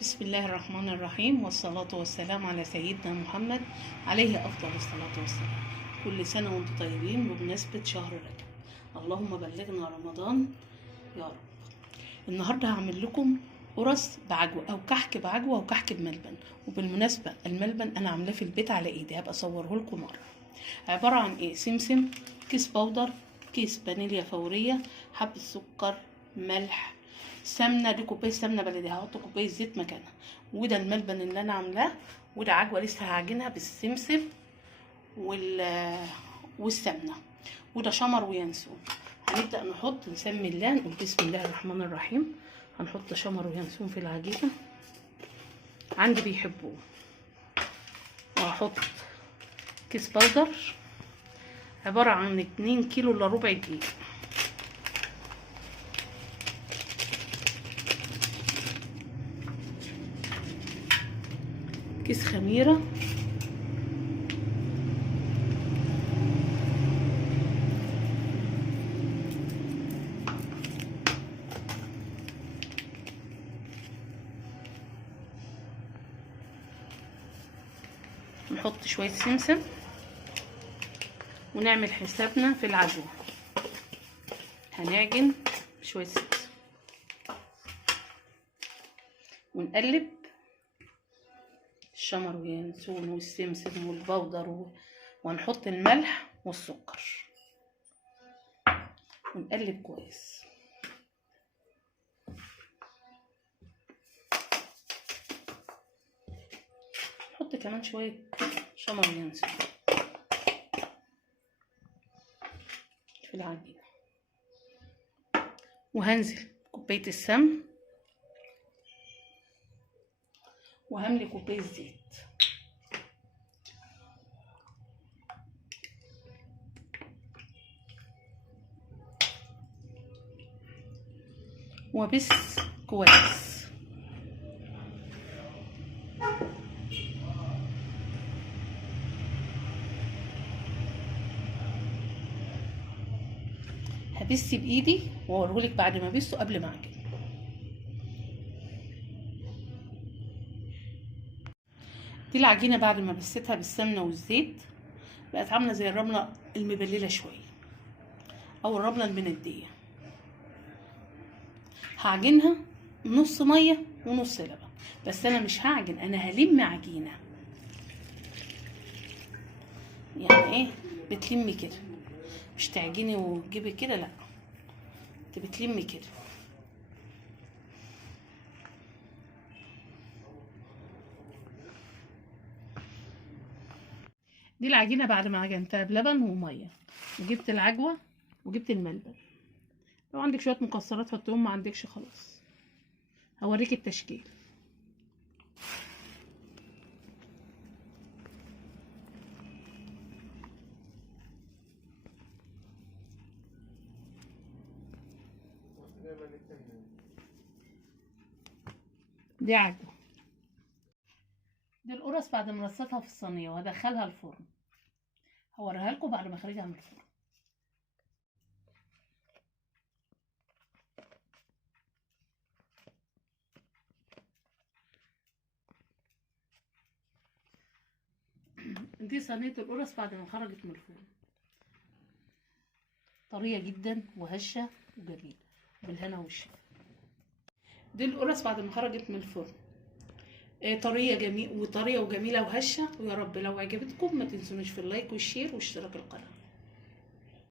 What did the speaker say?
بسم الله الرحمن الرحيم، والصلاة والسلام على سيدنا محمد عليه أفضل الصلاة والسلام. كل سنة وانتم طيبين بمناسبة شهر رجب. اللهم بلغنا رمضان يا رب. النهاردة هعمل لكم قرص بعجوة أو كحك بعجوة وكحك بملبن. وبالمناسبة الملبن أنا عاملاه في البيت على إيدي، هبقى أصوره لكم مرة. عبارة عن إيه؟ سمسم، كيس بودر، كيس فانيليا فورية، حبة سكر، ملح، سمنه. دي كوبايه سمنه بلدي، هحط كوبايه زيت مكانها. وده الملبن اللي انا عاملاه، وده عجوه لسه هعجنها بالسمسم والسمنه، وده شمر وينسون. هنبدا نحط، نسمي الله، نقول بسم الله الرحمن الرحيم. هنحط شمر وينسون في العجينه عندي بيحبوه. وهحط كيس بودر عباره عن 2 كيلو الا ربع دقيق. كيس خميره، نحط شويه سمسم ونعمل حسابنا في العجوه. هنعجن شويه سمسم ونقلب الشمر واليانسون والسمسم والبودر وهنحط الملح والسكر ونقلب كويس. نحط كمان شويه شمر وينسون في العجينه، وهنزل كوبايه السمن وهملي كوبايه زيت وبس كويس. هبس بايدي واوريهولك بعد ما بسه قبل ما اعجن. دي العجينه بعد ما بستها بالسمنه والزيت بقت عامله زي الرمله المبلله شويه او الرمله المنديه. هعجنها نص ميه ونص لبن، بس انا مش هعجن، انا هلم عجينه. يعني ايه بتلمي كده، مش تعجني وتجيبي كده، لا انت بتلمي كده. دي العجينه بعد ما عجنتها بلبن وميه، وجبت العجوه وجبت الملبن. لو عندك شويه مكسرات حطيهم، ما عندكش خلاص. هوريك التشكيل. دي عجوه، دي القرص بعد ما رصيتها في الصينيه وهدخلها الفرن. هوريها لكم بعد ما اخرجها من الفرن. دي صينيه القرص بعد ما خرجت من الفرن، طريه جدا وهشه وجميله، بالهنا والشفا. دي القرص بعد ما خرجت من الفرن، طريه وجميله وهشه. ويا رب لو عجبتكم ما تنسونيش في اللايك والشير واشتراك القناه.